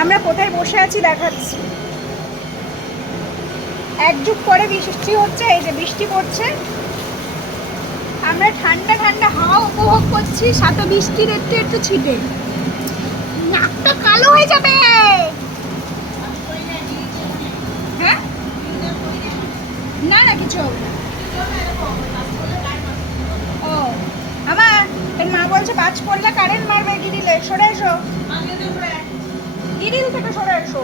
আমরা কোথায় বসে আছি দেখাচ্ছি। এক যুগ পরে বৃষ্টি হচ্ছে, এই যে বৃষ্টি পড়ছে, আমরা ঠান্ডা ঠান্ডা হাওয়া উপভোগ করছি, সাথে বৃষ্টির একটু একটু ছিটে। নাকটা কালো হয়ে যাবে। হ্যাঁ, না না কিছু হবে না। ও আমার মা বলছে বাজ পড়লে কারেন্ট মারবে, গিরিলে সরে এসো, গিরিল থেকে সরে এসো।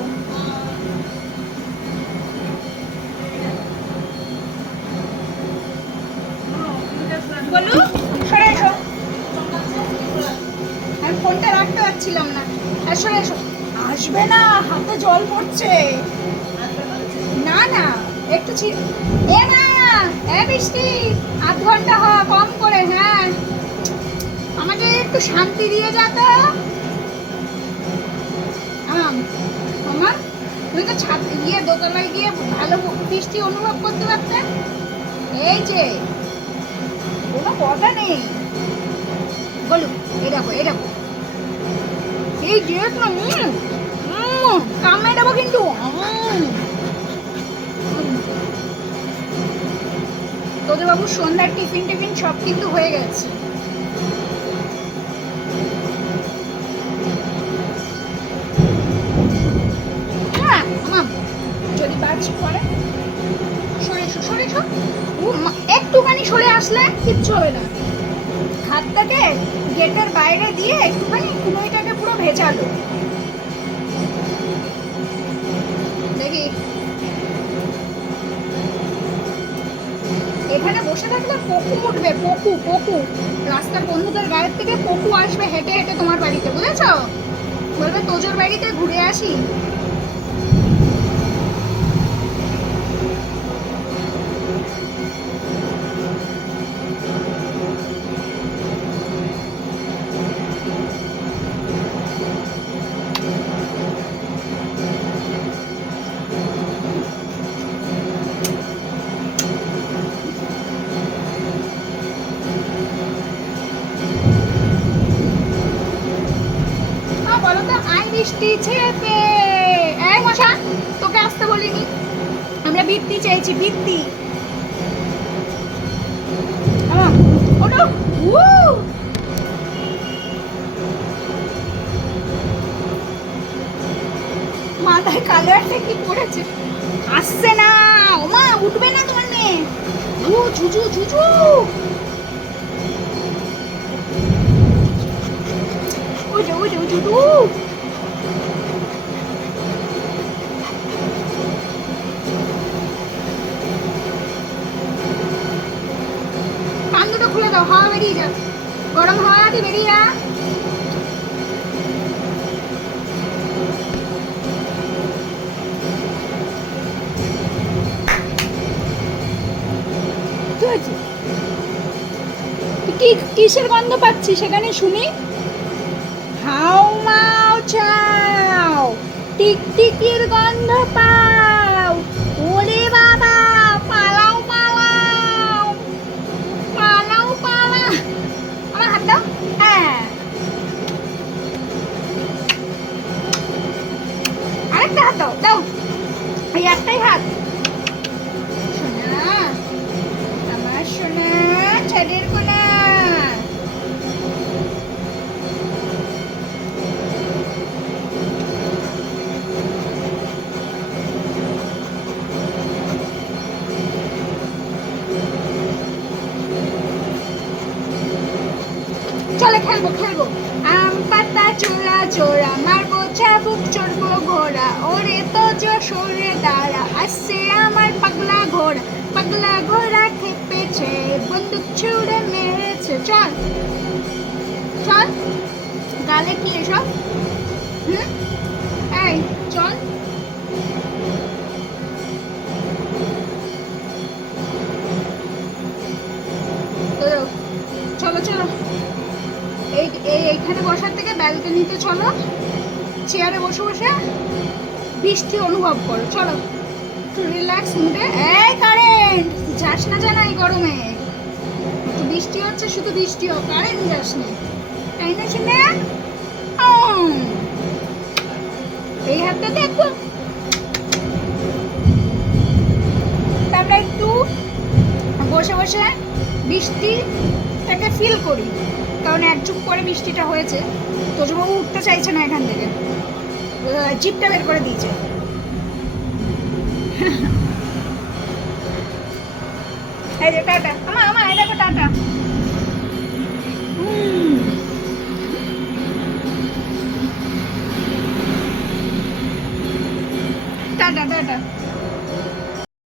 বলু সরে এসো, আমি ফোনটা রাখতে পারছিলাম না। আর সরে এসো। আসবে না, হাতে জল পড়ছে। না না একটু এ না, এ বৃষ্টি আধ ঘন্টা কম করে। হ্যাঁ, আমাকে একটু শান্তি দিয়ে যা তো। আমার তুমি তো ছাদ গিয়ে দোতলায় গিয়ে ভালো বৃষ্টি অনুভব করতে পারতে। এই যে কোনো কথা নেই, বলু এই দেখো এই দেখো, এই যে কামড়ে দেবো কিন্তু। তোদের বাবু সন্ধ্যার টিফিন টিফিন সব কিন্তু হয়ে গেছে। হ্যাঁ যদি বাজ পড়ে সরে এসো সরে এসো, একটুখানি সরে আসলে কিচ্ছু হবে না। হাতটাকে গেটের বাইরে দিয়ে একটুখানি কুমড়োটাকে পুরো ভেজালো। দেখি এখানে বসে থাকলে পকু উঠবে, পকু পকু, রাস্তার বন্ধুদের গায়ের থেকে পকু আসবে হেঁটে হেঁটে তোমার বাড়িতে, বুঝেছ? বলবে তোজোর বাড়িতে ঘুরে আসি। বলো তো, আই বৃষ্টি ছেপে। এই মশা, তোকে আসতে বলিনি, আমরা বৃত্তি চাইছি, বৃত্তি। ওটো মাথায় কালো একটা কি পড়েছে, আসছে না। ওমা উঠবে না তোমার মেয়ে। ঝুঝু ঝুঝু, উঠে উঠে উঠে কান দুটো খুলে দাও, হাওয়া বেরিয়ে যাও, গরম হাওয়া দিয়ে বেরিয়ে যা। কিসের গন্ধ পাচ্ছি সেখানে শুনি? হাও মাও চাও, টিকটিকির গন্ধ পাও। ওরে বাবা, পালাও পালাও পালাও পালাও। আমার হাত দাও। হ্যাঁ, আরেকটা হাত দাও, দাও, এই একটাই হাত। সোনা, আমার সোনা ছাদের কোনা। চলে খেলবো খেলবো, আম পাতা চোরা চোরা, মারবো চাবুক চড়বো ঘোড়া। ওরে তো সরে দাঁড়া, আসছে আমার পাগলা ঘোড়া। পাগলা ঘোড়া খেপেছে, বন্দুক ছুড়ে মেরেছে। চল চল, গালে কি এসব? এই চল। চলো চলো, এইখানে বসার থেকে ব্যালকনিতে চলো, চেয়ারে বসে বসে বৃষ্টি অনুভব করো। চলো একটু রিল্যাক্স মুডে। এই কারেন্ট যাস না জানা, এই গরমে একটু বৃষ্টি হচ্ছে, শুধু বৃষ্টি হোক, কারেন্ট যাস না, তাই না শুনে? এই হাতটা দেখো। আমরা একটু বসে বসে বৃষ্টিটাকে ফিল করি, কারণ এক যুগ পরে বৃষ্টিটা হয়েছে। তোজবাবু উঠতে চাইছে না এখান থেকে, জিপটা বের করে দিয়েছে। এই যে টাটা।